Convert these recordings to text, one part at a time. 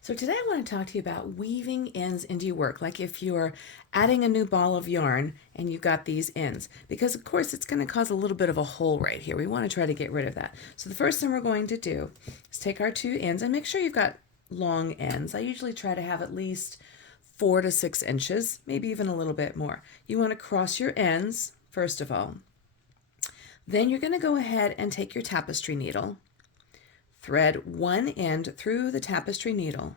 So today I want to talk to you about weaving ends into your work, like if you're adding a new ball of yarn and you've got these ends, because of course it's going to cause a little bit of a hole right here. We want to try to get rid of that. So the first thing we're going to do is take our two ends and make sure you've got long ends. I usually try to have at least 4 to 6 inches, maybe even a little bit more. You want to cross your ends, first of all. Then you're going to go ahead and take your tapestry needle, thread one end through the tapestry needle,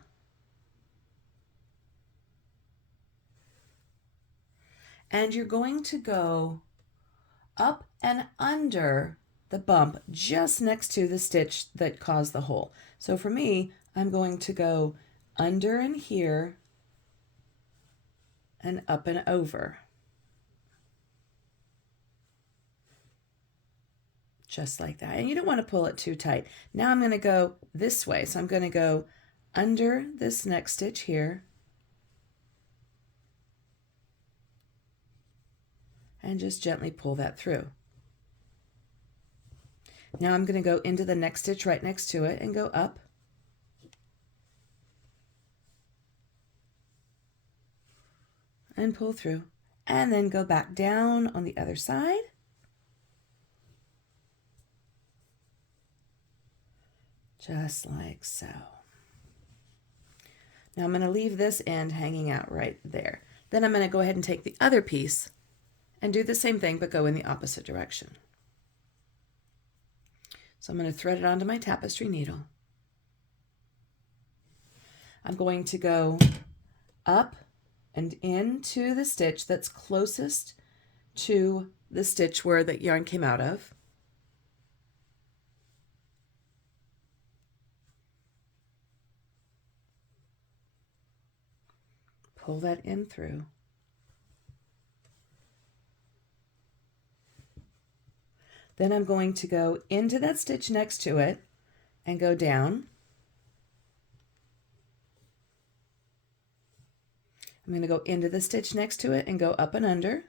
and you're going to go up and under the bump just next to the stitch that caused the hole. So for me, I'm going to go under and here and up and over. Just like that. And you don't want to pull it too tight. Now I'm going to go this way. So I'm going to go under this next stitch here and just gently pull that through. Now I'm going to go into the next stitch right next to it and go up. And pull through. And then go back down on the other side. Just like so. Now I'm going to leave this end hanging out right there. Then I'm going to go ahead and take the other piece and do the same thing, but go in the opposite direction. So I'm going to thread it onto my tapestry needle. I'm going to go up and into the stitch that's closest to the stitch where the yarn came out of. Pull that in through. Then I'm going to go into that stitch next to it and go down. I'm going to go into the stitch next to it and go up and under.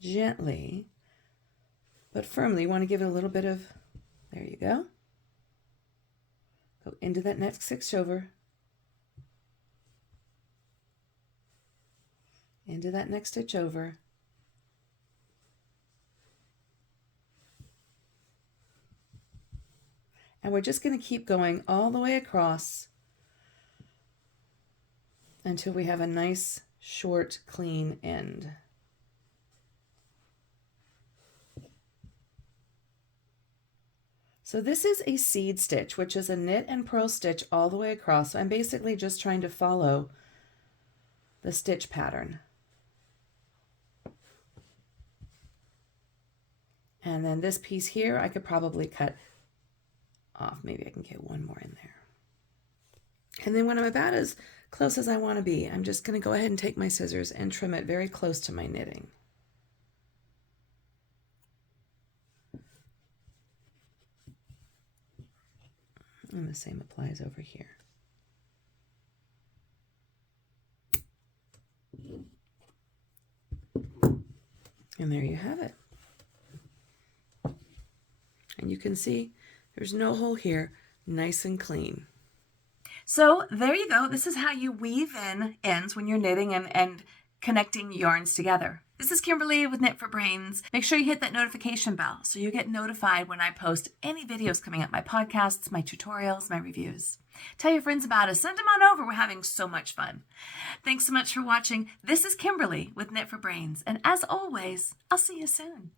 Gently, but firmly. You want to give it a little bit of, there you go. Go into that next stitch over. Into that next stitch over. And we're just going to keep going all the way across until we have a nice, short, clean end. So this is a seed stitch, which is a knit and purl stitch all the way across. So I'm basically just trying to follow the stitch pattern. And then this piece here, I could probably cut off. Maybe I can get one more in there. And then when I'm about as close as I want to be, I'm just going to go ahead and take my scissors and trim it very close to my knitting. And the same applies over here. And there you have it. And you can see there's no hole here, nice and clean. So there you go. This is how you weave in ends when you're knitting and connecting yarns together. This is Kimberly with Knit for Brains. Make sure you hit that notification bell so you get notified when I post any videos coming up, my podcasts, my tutorials, my reviews. Tell your friends about us. Send them on over. We're having so much fun. Thanks so much for watching. This is Kimberly with Knit for Brains. And as always, I'll see you soon.